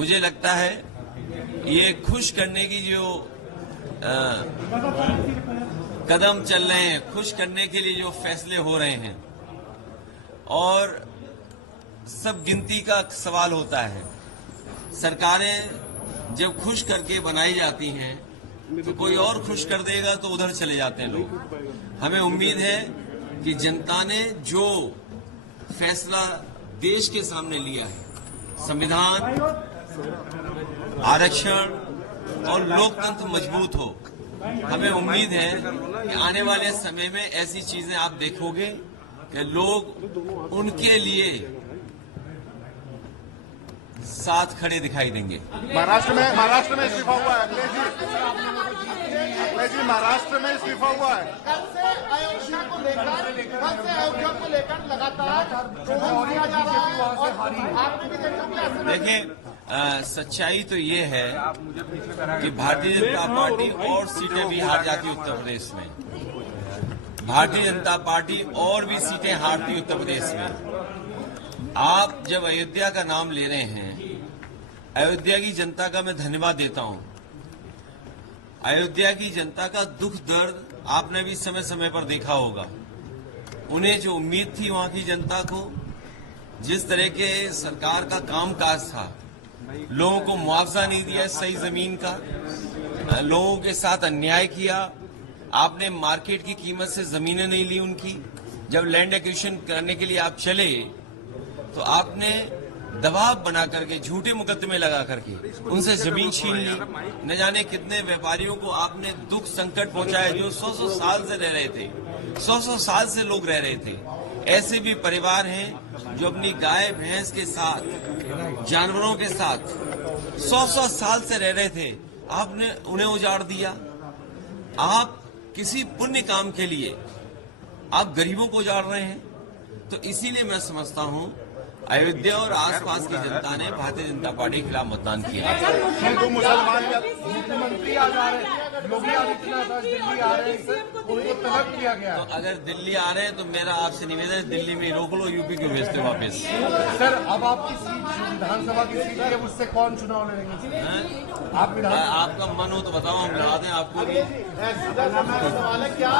मुझे लगता है ये खुश करने की जो कदम चल रहे हैं, खुश करने के लिए जो फैसले हो रहे हैं और सब गिनती का सवाल होता है। सरकारें जब खुश करके बनाई जाती हैं तो कोई और खुश कर देगा तो उधर चले जाते हैं लोग। हमें उम्मीद है कि जनता ने जो फैसला देश के सामने लिया है, संविधान, आरक्षण और लोकतंत्र मजबूत हो, हमें उम्मीद है कि आने वाले समय में ऐसी चीजें आप देखोगे कि लोग उनके लिए साथ खड़े दिखाई देंगे। महाराष्ट्र में इस्तीफा हुआ है अखिलेश जी, महाराष्ट्र में इस्तीफा हुआ है। कल से अयोध्या को लेकर लगातार किया जा रहा है और आपने भी देखा कि ऐसे देखिए, सच्चाई तो ये है कि भारतीय जनता पार्टी और सीटें भी हार जाती उत्तर प्रदेश में। भारतीय जनता पार्टी और भी सीटें हारती उत्तर प्रदेश में। आप जब अयोध्या का नाम ले रहे हैं, अयोध्या की जनता का मैं धन्यवाद देता हूं। अयोध्या की जनता का दुख दर्द आपने भी समय समय पर देखा होगा। उन्हें जो उम्मीद थी वहां की जनता को, जिस तरह के सरकार का कामकाज था, लोगों को मुआवजा नहीं दिया सही जमीन का, लोगों के साथ अन्याय किया, आपने मार्केट की कीमत से जमीनें नहीं ली उनकी। जब लैंड एक्विजिशन करने के लिए आप चले तो आपने दबाव बना करके, झूठे मुकदमे लगा करके उनसे जमीन छीन ली। न जाने कितने व्यापारियों को आपने दुख संकट पहुंचाया जो 100 साल से रह रहे थे, 100 साल से लोग रह रहे थे। ऐसे भी परिवार हैं जो अपनी गाय भैंस के साथ, जानवरों के साथ 100 साल से रह रहे थे, आपने उन्हें उजाड़ दिया। आप किसी पुण्य काम के लिए आप गरीबों को उजाड़ रहे हैं। तो इसीलिए मैं समझता हूं अयोध्या और आसपास की जनता ने भारतीय जनता पार्टी के खिलाफ मतदान किया। हिंदू मुसलमान मुख्यमंत्री आ जा रहे हैं, योगी आदित्यनाथ आज दिल्ली आ रहे हैं, उनको तलब किया गया। तो अगर दिल्ली आ रहे हैं तो मेरा आपसे निवेदन है, दिल्ली में रोक लो, यूपी क्यों भेजते हो वापस? सर, अब आपकी सीट विधानसभा की सीट है, उससे कौन चुनाव लड़ेंगे? आप आपका मन हो तो बताओ, हम लड़ा दें आपको भी। सवाल है, क्या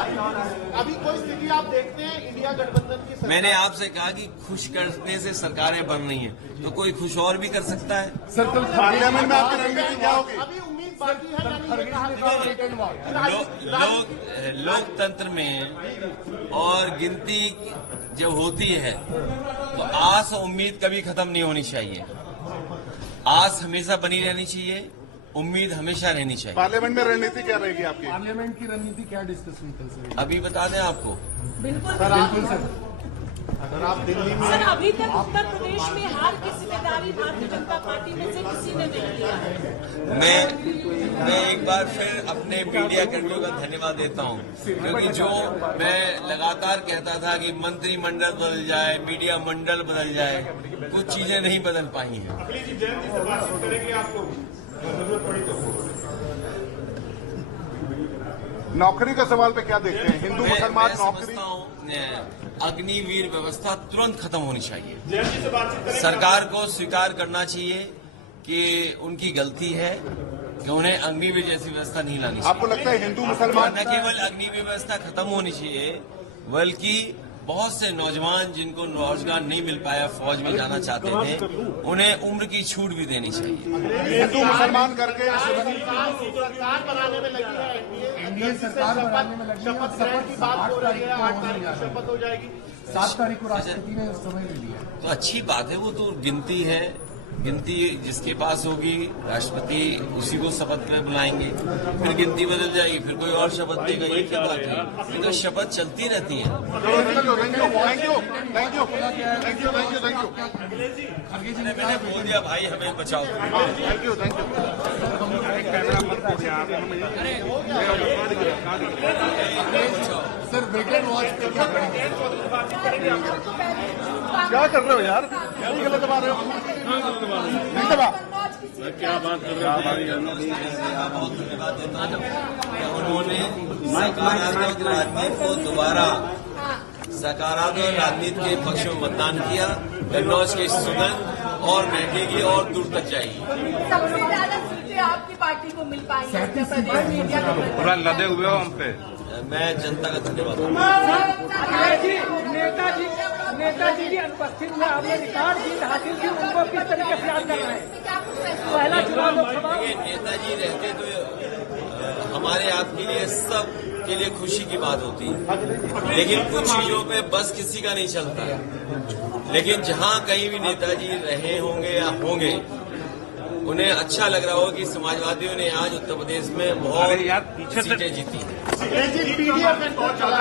अभी कोई स्थिति आप देखते हैं इंडिया गठबंधन की? मैंने आपसे कहा कि खुश करने से सरकारें बन रही हैं, तो कोई खुश और भी कर सकता है। सर, कल पार्लियामेंट में आपकी रणनीति क्या होगी? अभी उम्मीद बाकी है। लोकतंत्र में और गिनती जब होती है तो आस और उम्मीद कभी खत्म नहीं होनी चाहिए। आस हमेशा बनी रहनी चाहिए, उम्मीद हमेशा रहनी चाहिए। पार्लियामेंट में रणनीति क्या रहेगी आपकी? पार्लियामेंट की रणनीति क्या डिस्कस हुई कल से? अभी बता दें आपको। बिल्कुल सर, अगर आप दिल्ली में सर, अभी तक उत्तर प्रदेश में हार की जिम्मेदारी भारतीय जनता पार्टी में से किसी ने नहीं लिया है। मैं एक बार फिर अपने मीडिया कर्मियों का धन्यवाद देता हूं, क्योंकि जो मैं लगातार कहता था कि मंत्रिमंडल बदल जाए, मीडिया मंडल बदल जाए, कुछ चीजें नहीं बदल पाई हैं। नौकरी का सवाल पे क्या देखते हैं? हिंदू मुसलमान मैं नौकरी, समझता हूं अग्निवीर व्यवस्था तुरंत खत्म होनी चाहिए। सरकार को स्वीकार करना चाहिए कि उनकी गलती है कि उन्हें अग्निवीर जैसी व्यवस्था नहीं लानी चाहिए। आपको लगता है हिंदू मुसलमान न केवल अग्निवीर व्यवस्था खत्म होनी चाहिए, बल्कि बहुत से नौजवान जिनको रोजगार नहीं मिल पाया, फौज में जाना चाहते थे, उन्हें उम्र की छूट भी देनी चाहिए। हिंदू मुसलमान करके सरकार बनाने में लगी है, एनडीए सरकार बनाने में लगी है और शपथ की बात हो रही है, 8 तारीख को शपथ हो जाएगी, 7 तारीख को राष्ट्रपति ने समय ले लिया। तो अच्छी बात है, वो तो गिनती है, गिनती जिसके पास होगी राष्ट्रपति उसी को शपथ पे बुलाएंगे, फिर गिनती बदल जाएगी, फिर कोई और शपथ देगा। ये क्या बात है? ये तो शपथ चलती रहती है। मैंने बोल दिया भाई, हमें बचाओ। सर, ब्रिगेड वॉच पे क्या कर रहे हो यार? गलत दबा रहे हो, नहीं दबा। क्या बात कर रहे हैं? बहुत धन्यवाद देता हूं कि उन्होंने सकारात्मक राजनीति को दोबारा सकारात्मक राजनीति के पक्ष में मतदान किया। कन्नौज की सुगंध और महकेगी और दूर तक जाएगी। सबसे ज्यादा सीटें आपकी पार्टी को मिल पाएंगी उत्तर प्रदेश मीडिया के पूरा लदे हुए हो हम पे। मैं जनता का धन्यवाद। नेताजी की अनुपस्थिति में आपने रिकॉर्ड जीत हासिल की, उनको किस तरीके से याद करना है? पहला चुनाव लोकसभा। नेताजी रहते तो हमारे आपके लिए सब के लिए खुशी की बात होती है, लेकिन कुछ चीजों पे बस किसी का नहीं चलता है। लेकिन जहां कहीं भी नेताजी रहे होंगे या होंगे, उन्हें अच्छा लग रहा होगा कि समाजवादियों ने आज उत्तर प्रदेश में बहुत सीटें जीती हैं। पीडीएफ में कौन चला?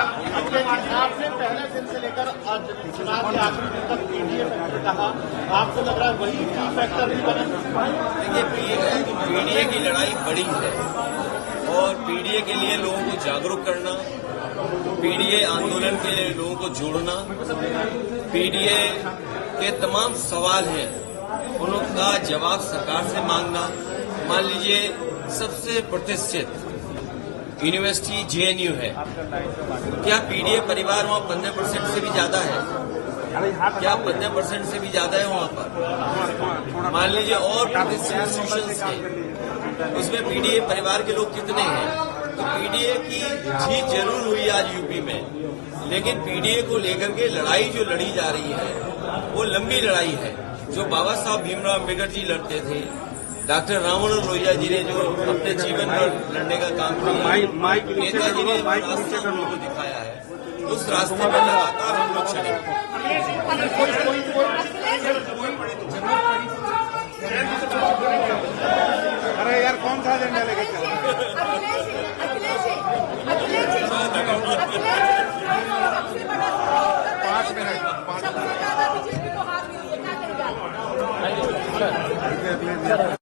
आपने पहले दिन से लेकर आज चुनाव के आखिरी दिन तक पीडीएफ कहा, आपको लग रहा है वही की फैक्टर भी बना? देखिए, पीडीए की लड़ाई बड़ी है और पीडीए के लिए लोगों को जागरूक करना, पीडीए आंदोलन के लिए लोगों को जोड़ना, पीडीए के तमाम सवाल हैं उनका जवाब सरकार से मांगना। मान लीजिए सबसे प्रतिष्ठित यूनिवर्सिटी जेएनयू है, क्या पीडीए परिवार वहाँ 15% से भी ज्यादा है? क्या 15% से भी ज्यादा है वहाँ पर? मान लीजिए और प्रतिष्ठित इंस्टीट्यूशंस के, उसमें पीडीए परिवार के लोग कितने हैं? तो पीडीए की जीत जरूर हुई आज यूपी में, लेकिन पीडीए को लेकर के लड़ाई जो लड़ी जा रही है वो लंबी लड़ाई है। जो बाबा साहब भीमराव अम्बेडकर जी लड़ते थे, डॉक्टर राममनोहर लोहिया जी ने जो अपने जीवन भर लड़ने का काम किया, नेताजी ने रास्ता हम लोग को दिखाया है, उस रास्ते पर लगातार हम लोग चलेंगे। अरे यार कौन सा एजेंडा लेके चल रहे हैं? सबसे ज्यादा बीजेपी को हार मिली है, क्या कहेंगे?